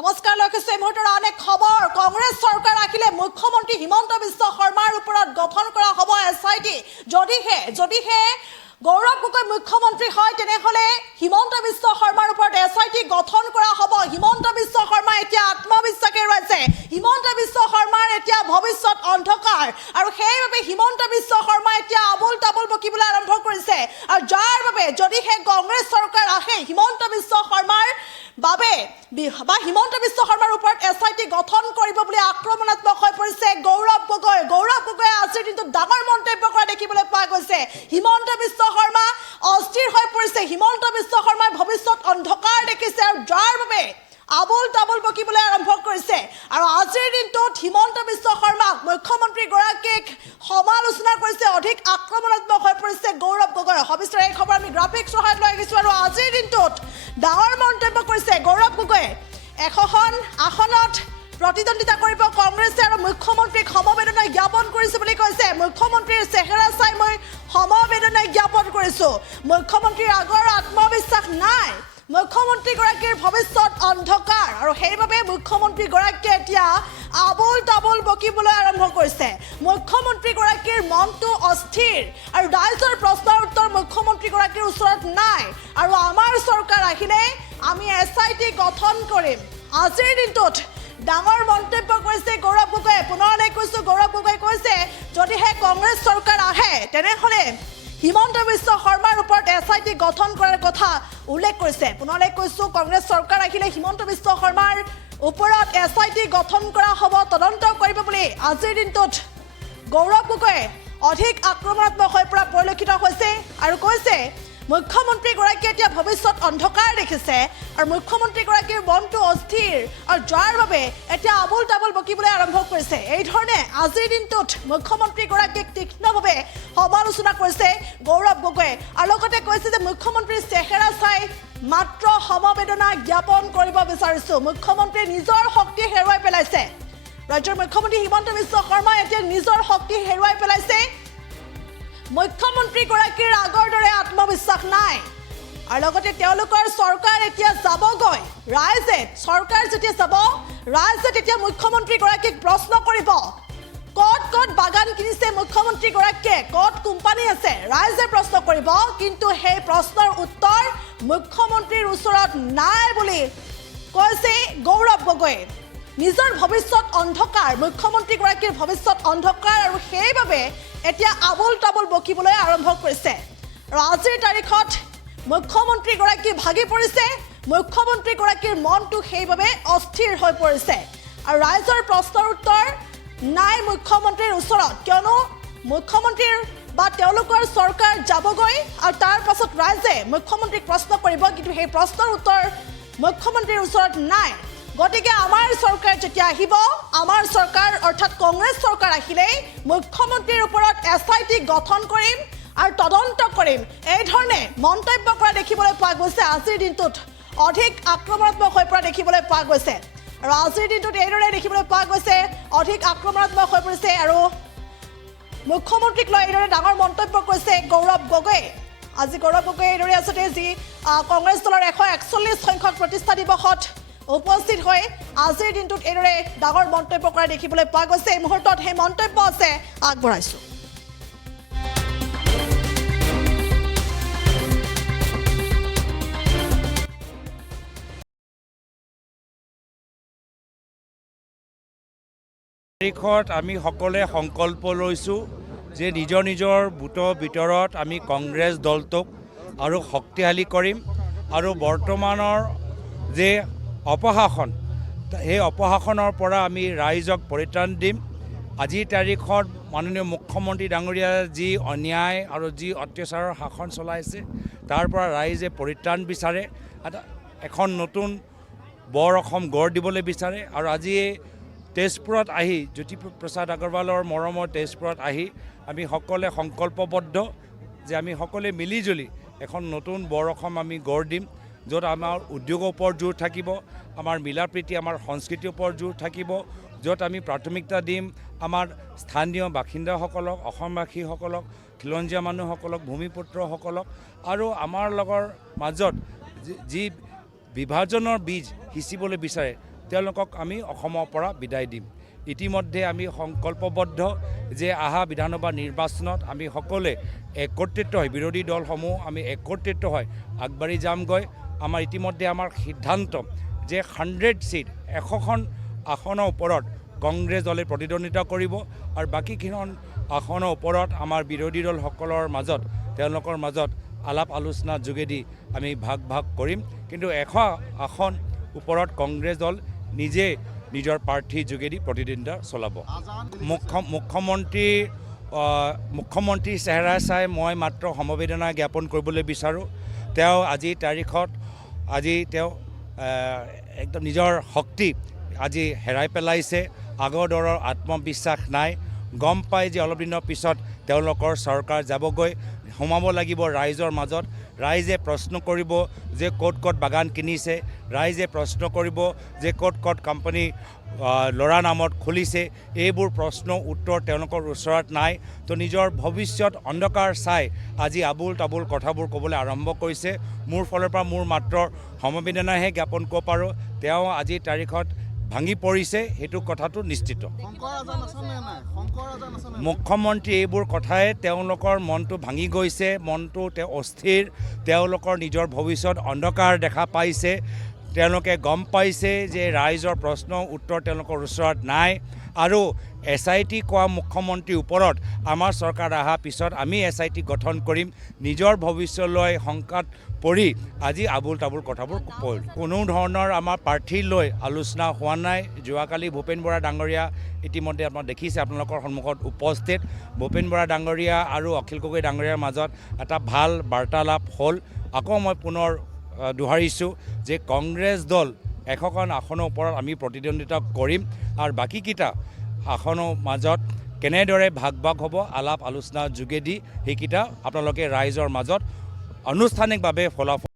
নমস্কাৰ লক্ষ্য মুহূৰ্তৰ আন এক খবৰ কংগ্ৰেছ চৰকাৰ আহিলে মুখ্যমন্ত্ৰী হিমন্ত বিশ্ব শৰ্মাৰ ওপৰত গঠন কৰা হ'ব এছআইটি যদিহে গৌৰৱ গগৈ মুখ্যমন্ত্ৰী হয় তেনেহলে হিমন্ত বিশ্ব শৰ্মাৰ ওপৰত এছআইটি গঠন কৰা হ'ব হিমন্ত বিশ্ব শৰ্মা এতিয়া আত্মবিশ্বাস হেৰুৱাইছে হিমন্ত বিশ্ব শৰ্মাৰ এতিয়া ভৱিষ্যত অন্ধকাৰ আৰু সেইবাবে হিমন্ত বিশ্ব শৰ্মা এতিয়া আবুল তাবুল বকিবলৈ আৰম্ভ কৰিছে আৰু যাৰ বাবে যদিহে কংগ্ৰেছ চৰকাৰ আহে হিমন্ত বিশ্ব শৰ্মাৰ বাবে বা হিমন্ত বিশ্ব শৰ্মাৰ ওপৰত এছআইটি গঠন কৰিব বুলি আক্ৰমণাত্মক হৈ পৰিছে গৌৰৱ গগৈ আজিৰ দিনটো ডাঙৰ মন্তব্য কৰা দেখিবলৈ পোৱা গৈছে হিমন্ত বিশ্ব শৰ্মা অস্থিৰ হৈ পৰিছে হিমন্ত বিশ্ব শৰ্মাৰ ভৱিষ্যত অন্ধকাৰ দেখিছে আৰু যাৰ বাবে আবুল তাবুল বকিবলৈ আৰম্ভ কৰিছে আৰু আজিৰ দিনটোত হিমন্ত বিশ্ব শৰ্মাক মুখ্যমন্ত্ৰী গৰাকীক সমালোচনা কৰিছে অধিক আক্ৰমণাত্মক হৈ পৰিছে গৌৰৱ গগৈ সবিস্তাৰে এই খবৰ আমি গ্ৰাফিক্স সহায়ত লৈ আহিছোঁ আৰু আজিৰ দিনটোত ডাঙৰ মন্তব্য কৰিছে গৌৰৱ গগৈ 100খন আসনত প্ৰতিদ্বন্দ্বিতা কৰিব কংগ্ৰেছে আৰু মুখ্যমন্ত্ৰীক সমবেদনা জ্ঞাপন কৰিছে বুলি কৈছে মুখ্যমন্ত্ৰীৰ চেহেৰা চাই মই সমবেদনা জ্ঞাপন কৰিছোঁ মুখ্যমন্ত্ৰীৰ আগৰ আত্মবিশ্বাস নাই মুখ্যমন্ত্ৰী গৰাকীৰ ভৱিষ্যত অন্ধকাৰ আৰু সেইবাবে মুখ্যমন্ত্ৰী গৰাকীয়ে এতিয়া আবুল তাবুল বকিবলৈ আৰম্ভ কৰিছে মুখ্যমন্ত্ৰী গৰাকীৰ মনটো অস্থিৰ আৰু ৰাইজৰ প্ৰশ্নৰ উত্তৰ মুখ্যমন্ত্ৰী গৰাকীৰ ওচৰত নাই আৰু আমাৰ চৰকাৰ আহিলে আমি এছআইটি গঠন কৰিম আজিৰ দিনটোত ডাঙৰ মন্তব্য কৰিছে গৌৰৱ গগৈ পুনৰলৈ কৈছোঁ গৌৰৱ গগৈ কৈছে যদিহে কংগ্ৰেছ চৰকাৰ আহে তেনেহ'লে হিমন্ত বিশ্ব শৰ্মাৰ ওপৰত এছআইটি গঠন কৰাৰ কথা উল্লেখ কৰিছে পুনৰলৈ কৈছোঁ কংগ্ৰেছ চৰকাৰ আহিলে হিমন্ত বিশ্ব শৰ্মাৰ ওপৰত এছআইটি গঠন কৰা হ'ব তদন্ত কৰিব বুলি আজিৰ দিনটোত গৌৰৱ গগৈ অধিক আক্ৰমণাত্মক হৈ পৰা পৰিলক্ষিত হৈছে আৰু কৈছে মুখ্যমন্ত্ৰী গৰাকীয়ে এতিয়া ভৱিষ্যত অন্ধকাৰ দেখিছে আৰু মুখ্যমন্ত্ৰী গৰাকীৰ মনটো অস্থিৰ আৰু যাৰ বাবে এতিয়া আবুল তাবুল বকিবলৈ আৰম্ভ কৰিছে এই ধৰণে আজিৰ দিনটোত মুখ্যমন্ত্ৰী গৰাকীক তীক্ষ্ণভাৱে সমালোচনা কৰিছে গৌৰৱ গগৈ আৰু লগতে কৈছে যে মুখ্যমন্ত্ৰীৰ চেহেৰা চাই মাত্ৰ সমবেদনা জ্ঞাপন কৰিব বিচাৰিছোঁ মুখ্যমন্ত্ৰীয়ে নিজৰ শক্তি হেৰুৱাই পেলাইছে ৰাজ্যৰ মুখ্যমন্ত্ৰী হিমন্ত বিশ্ব শৰ্মাই এতিয়া নিজৰ শক্তি হেৰুৱাই পেলাইছে মুখ্যমন্ত্ৰী গৰাকীৰ আগৰ দৰে আত্মবিশ্বাস নাই আৰু লগতে তেওঁলোকৰ চৰকাৰ এতিয়া যাবগৈ ৰাইজে চৰকাৰ যেতিয়া যাব ৰাইজে তেতিয়া মুখ্যমন্ত্ৰী গৰাকীক প্ৰশ্ন কৰিব ক'ত বাগান কিনিছে মুখ্যমন্ত্ৰী গৰাকীয়ে ক'ত কোম্পানী আছে ৰাইজে প্ৰশ্ন কৰিব কিন্তু সেই প্ৰশ্নৰ উত্তৰ মুখ্যমন্ত্ৰীৰ ওচৰত নাই বুলি কৈছে গৌৰৱ গগৈ নিজৰ ভৱিষ্যত অন্ধকাৰ মুখ্যমন্ত্ৰী গৰাকীৰ ভৱিষ্যত অন্ধকাৰ আৰু সেইবাবে এতিয়া আবুল তাবুল বকিবলৈ আৰম্ভ কৰিছে আৰু আজিৰ তাৰিখত মুখ্যমন্ত্ৰী গৰাকী ভাগি পৰিছে মুখ্যমন্ত্ৰী গৰাকীৰ মনটো সেইবাবে অস্থিৰ হৈ পৰিছে আৰু ৰাইজৰ প্ৰশ্নৰ উত্তৰ নাই মুখ্যমন্ত্ৰীৰ ওচৰত কিয়নো মুখ্যমন্ত্ৰীৰ বা তেওঁলোকৰ চৰকাৰ যাবগৈ আৰু তাৰ পাছত ৰাইজে মুখ্যমন্ত্ৰীক প্ৰশ্ন কৰিব কিন্তু সেই প্ৰশ্নৰ উত্তৰ মুখ্যমন্ত্ৰীৰ ওচৰত নাই গতিকে আমাৰ চৰকাৰ যেতিয়া আহিব আমাৰ চৰকাৰ অৰ্থাৎ কংগ্ৰেছ চৰকাৰ আহিলেই মুখ্যমন্ত্ৰীৰ ওপৰত এছআইটি গঠন কৰিম আৰু তদন্ত কৰিম এই ধৰণে মন্তব্য কৰা দেখিবলৈ পোৱা গৈছে আজিৰ দিনটোত অধিক আক্ৰমণাত্মক হৈ পৰা দেখিবলৈ পোৱা গৈছে আৰু আজিৰ দিনটোত এইদৰে দেখিবলৈ পোৱা গৈছে অধিক আক্ৰমণাত্মক হৈ পৰিছে আৰু মুখ্যমন্ত্ৰীক লৈ এইদৰে ডাঙৰ মন্তব্য কৰিছে গৌৰৱ গগৈ আজি গৌৰৱ গগৈ এইদৰে আছতে যি কংগ্ৰেছ দলৰ 141 সংখ্যক প্ৰতিষ্ঠা দিৱসত উপস্থিত হৈ আজিৰ দিনটোত এইদৰে ডাঙৰ মন্তব্য কৰা দেখিবলৈ পোৱা গৈছে এই মুহূৰ্তত সেই মন্তব্য আছে আগবঢ়াইছোঁ তাৰিখত আমি সকলোৱে সংকল্প লৈছোঁ যে নিজৰ বুটৰ ভিতৰত আমি কংগ্ৰেছ দলটোক আৰু শক্তিশালী কৰিম আৰু বৰ্তমানৰ যে অপশাসন সেই অপশাসনৰ পৰা আমি ৰাইজক পৰিত্ৰাণ দিম আজিৰ তাৰিখত মাননীয় মুখ্যমন্ত্ৰী ডাঙৰীয়া যি অন্যায় আৰু যি অত্যাচাৰৰ শাসন চলাইছে তাৰ পৰা ৰাইজে পৰিত্ৰাণ বিচাৰে এখন নতুন বৰ অসম গঢ় দিবলৈ বিচাৰে আৰু আজি তেজপুৰত আহি জ্যোতিপ্ৰসাদ আগৰৱালৰ মৰমৰ তেজপুৰত আহি আমি সকলোৱে সংকল্পবদ্ধ যে আমি সকলোৱে মিলিজুলি এখন নতুন বৰ অসম আমি গঢ় দিম য'ত আমাৰ উদ্যোগৰ ওপৰত জোৰ থাকিব আমাৰ মিলা প্ৰীতি আমাৰ সংস্কৃতিৰ ওপৰত জোৰ থাকিব য'ত আমি প্ৰাথমিকতা দিম আমাৰ স্থানীয় বাসিন্দাসকলক অসমবাসীসকলক খিলঞ্জীয়া মানুহসকলক ভূমিপুত্ৰসকলক আৰু আমাৰ লগৰ মাজত যি বিভাজনৰ বীজ সিঁচিবলৈ বিচাৰে তেওঁলোকক আমি অসমৰ পৰা বিদায় দিম। ইতিমধ্যে আমি সংকল্পবদ্ধ যে আহা বিধানসভা নিৰ্বাচনত আমি সকলোৱে একত্ৰিত হৈ বিৰোধী দলসমূহ আমি একত্ৰিত হৈ আগবাঢ়ি যামগৈ। আমাৰ ইতিমধ্যে আমাৰ সিদ্ধান্ত যে 100 ছিট 100খন আসনৰ ওপৰত কংগ্ৰেছ দলে প্ৰতিদ্বন্দ্বিতা কৰিব আৰু বাকীকেইখন আসনৰ ওপৰত আমাৰ বিৰোধী দলসকলৰ মাজত তেওঁলোকৰ মাজত আলাপ আলোচনাৰ যোগেদি আমি ভাগ কৰিম। কিন্তু 100 আসন ওপৰত কংগ্ৰেছ দল নিজে নিজৰ প্ৰাৰ্থীৰ যোগেদি প্ৰতিদ্বন্দ্বিতা চলাব। মুখ্যমন্ত্ৰী চেহেৰা চাই মই মাত্ৰ সমবেদনা জ্ঞাপন কৰিবলৈ বিচাৰোঁ। তেওঁ আজিৰ তাৰিখত তেওঁ একদম নিজৰ শক্তি আজি হেৰাই পেলাইছে। আগৰ দৰৰ আত্মবিশ্বাস নাই। গম পাই যে অলপ দিনৰ পিছত তেওঁলোকৰ চৰকাৰ যাবগৈ, সোমাব লাগিব ৰাইজৰ মাজত। ৰাইজে প্ৰশ্ন কৰিব যে ক'ত বাগান কিনিছে, ৰাইজে প্ৰশ্ন কৰিব যে ক'ত কোম্পানী ল'ৰা নামত খুলিছে। এইবোৰ প্ৰশ্ন উত্তৰ তেওঁলোকৰ ওচৰত নাই। তো নিজৰ ভৱিষ্যত অন্ধকাৰ চাই আজি আবুল তাবুল কথাবোৰ ক'বলৈ আৰম্ভ কৰিছে। মোৰ ফালৰ পৰা মোৰ মাত্ৰ সমবেদনাহে জ্ঞাপন কৰিব পাৰোঁ। তেওঁ আজিৰ তাৰিখত ভাঙি পৰিছে, সেইটো কথাটো নিশ্চিত। মুখ্যমন্ত্ৰী এইবোৰ কথাই তেওঁলোকৰ মনটো ভাঙি গৈছে, মনটো অস্থিৰ। তেওঁলোকৰ নিজৰ ভৱিষ্যত অন্ধকাৰ দেখা পাইছে। তেওঁলোকে গম পাইছে যে ৰাইজৰ প্ৰশ্ন উত্তৰ তেওঁলোকৰ ওচৰত নাই। আৰু SIT কোৱা মুখ্যমন্ত্ৰীৰ ওপৰত আমাৰ চৰকাৰ অহাৰ পিছত আমি SIT গঠন কৰিম। নিজৰ ভৱিষ্যতলৈ শংকাত পৰি আজি আবুল তাবুল কথাবোৰ ক'ল। কোনো ধৰণৰ আমাৰ প্ৰাৰ্থীৰ লৈ আলোচনা হোৱা নাই। যোৱাকালি ভূপেন বৰা ডাঙৰীয়া ইতিমধ্যে আপোনাক দেখিছে, আপোনালোকৰ সন্মুখত উপস্থিত। ভূপেন বৰা ডাঙৰীয়া আৰু অখিল গগৈ ডাঙৰীয়াৰ মাজত এটা ভাল বাৰ্তালাপ হ'ল। আকৌ মই পুনৰ দোহাৰিছোঁ যে কংগ্ৰেছ দল 100খন আসনৰ ওপৰত আমি প্ৰতিদ্বন্দ্বিতা কৰিম আৰু বাকীকেইটা আসনৰ মাজত কেনেদৰে ভাগ হ'ব আলাপ আলোচনাৰ যোগেদি সেইকেইটা আপোনালোকে ৰাইজৰ মাজত আনুষ্ঠানিকভাৱে ফলাফল